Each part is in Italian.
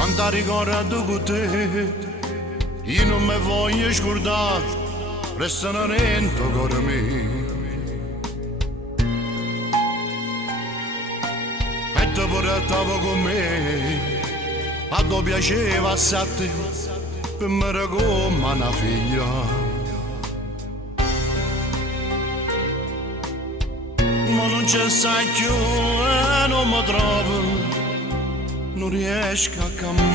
Quanta ricordo con te, io non mi voglio scordare, resta lento con me. E te portavo con me, a tuo piaceva assai, per me come una figlia. Ma non c'è sai più e non mi trovo, non riesco a campare.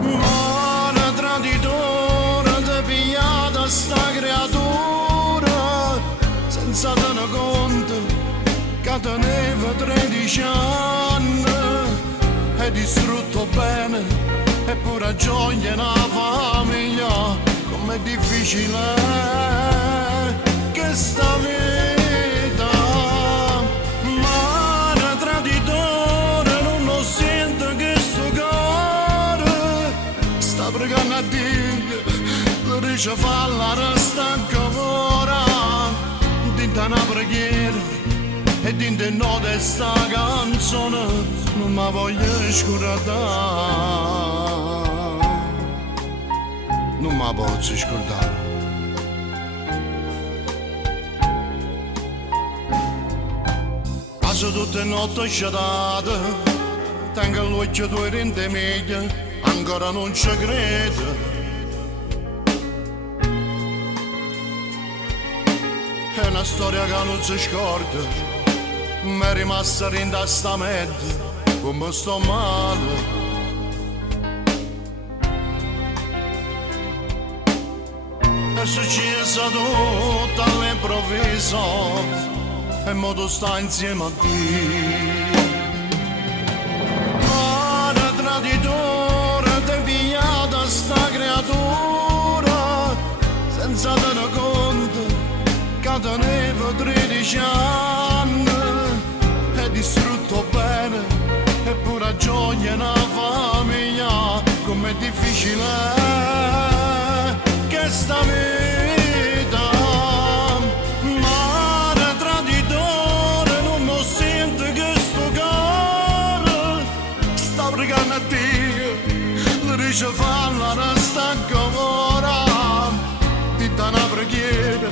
Ma traditore ti pigliata sta creatura, senza tenere conto che teneva 13 anni, è distrutto bene, eppure gioia una famiglia, com'è difficile che sta vita. Ma un traditore non lo sente che sto cuore sta pregando a Dio, lo dice falla resta ancora, dinta una preghiera e dinte no di sta canzone non mi voglio scordare, non mi posso scordare. Passo tutte le notti sciatate, tengo l'occhio tuo rende meglio, ancora non ci credo. È una storia che non si scorda, mi è rimasta in testa mezzo, come sto male. È successo tutto all'improvviso e mo tu stai insieme a te. Ma da traditore ti pigliata sta creatura, senza tenere conto che teneva 13 anni, è distrutto bene, eppure gioia una famiglia, com'è difficile che sta vita. Ma un traditore non lo sente che sto cuore sta pregando a Dio, le dice falla resta ancora, dita una preghiera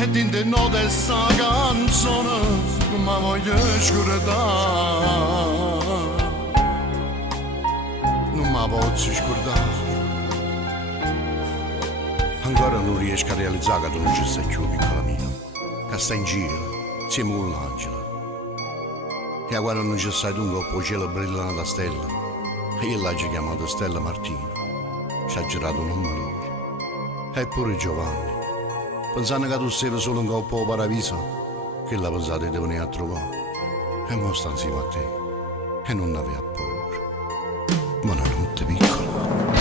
e dinte no di sta canzone non mi voglio scordare, non mi posso scordare. Ancora non riesco a realizzare che tu non ci sei più, piccola mia, che stai in giro insieme con l'angelo. E quando non ci sei tu, dopo il cielo brilla una stella, e io l'ho chiamata Stella Martina, ci ha girato un nome lui. Eppure Giovanni, pensando che tu sei solo un coppo paradiso, che la pensate di venire a trovare, e mo sta insieme a te, e non aveva paura. Buonanotte, piccola.